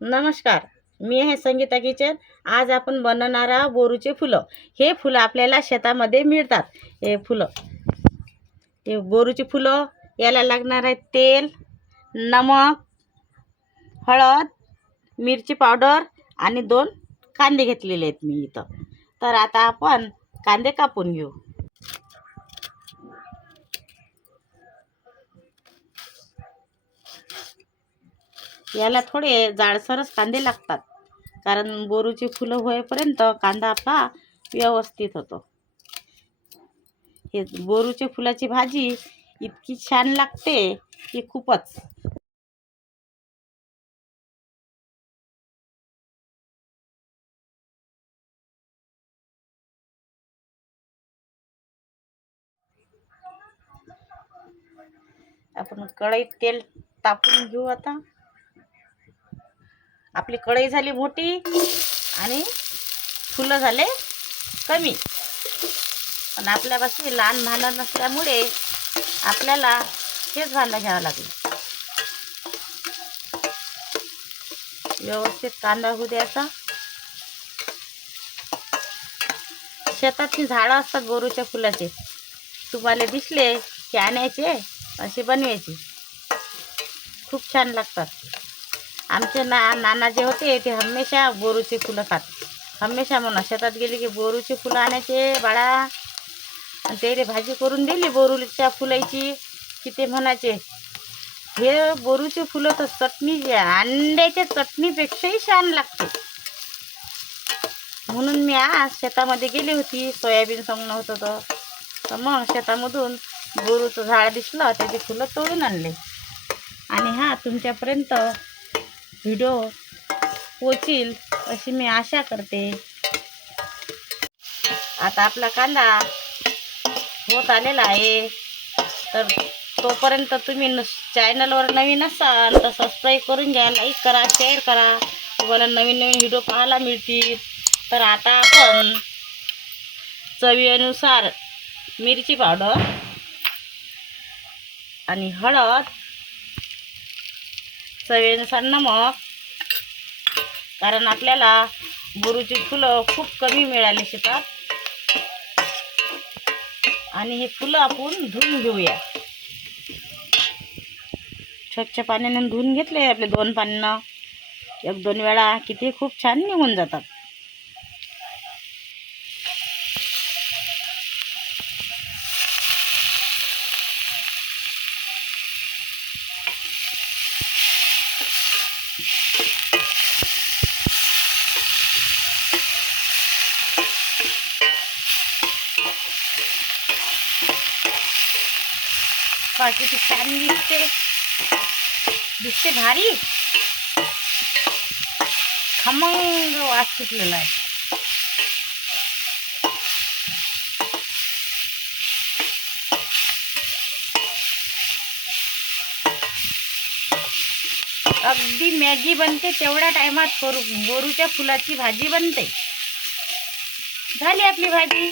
नमस्कार, मी आहे संगीता किचन. आज आपण बनवणार आहोत बोरूचे फुलं. हे फुलं आपल्याला शेतामध्ये मिळतात. हे बोरूची फुलं. याला लागणार आहे तेल, नमक, हळद, मिरची पावडर आणि 2 कांदे घेतलेले आहेत मी इथं. तर आता आपण कांदे कापून घेऊ. याला थोडे जाडसरच कांदे लागतात, कारण बोरूची फुलं होईपर्यंत कांदा आपला व्यवस्थित होतो. हे बोरूच्या फुलाची भाजी इतकी छान लागते की खूपच. आपण कढईत तेल तापवून घेऊ. आता आपली कढई झाली मोठी आणि फुलं झाले कमी. पण आपल्यापाशी लहान भांडं नसल्यामुळे आपल्याला हेच भांडं घ्यावं लागलं. व्यवस्थित कांदा होऊ द्यायचा. शेतातली झाडं असतात बोरूच्या फुलाचे, तुम्हाला दिसले की आणायचे, असे बनवायचे. खूप छान लागतात. आमचे नाना जे होते ते हमेशा बोरूची फुलं खात. हमेशा म्हणा शेतात गेली की बोरूची फुलं आणायचे बाळा, आणि त्याला भाजी करून दिली बोरूच्या फुलाची की ते म्हणायचे हे बोरूची फुलं तर चटणी अंड्याच्या चटणीपेक्षाही छान लागते. म्हणून मी आज शेतामध्ये गेली होती, सोयाबीन सोंगणं होतं तर मग शेतामधून बोरूचं झाड दिसलं, त्याची फुलं तोडून आणले. आणि हा तुमच्यापर्यंत व्हिडिओ पोचील अशी मी आशा करते. आता आपला कांदा होत आलेला आहे. तर तोपर्यंत तुम्ही चॅनलवर नवीन असाल तर सबस्क्राईब करून घ्या, लाईक करा, शेअर करा, तुम्हाला नवीन नवीन व्हिडिओ पाहायला मिळतील. तर आता आपण चवीनुसार मिरची पावडर आणि हळद, चवीनुसार नमक, कारण आपल्याला बोरूची फुलं खूप कमी मिळाली शेतात. आणि हे फुलं आपण धुवून घेऊया. स्वच्छ पाण्याने धुवून घेतले आपले 2 पाण्यानं 1-2 वेळा, किती खूप छान निघून जातात. किती छान दिसते भारी. खमंग वास सुटलेला आहे. अगदी मॅगी बनते तेवढ्या टायमात बोरूच्या फुलाची भाजी बनते. झाली आपली भाजी.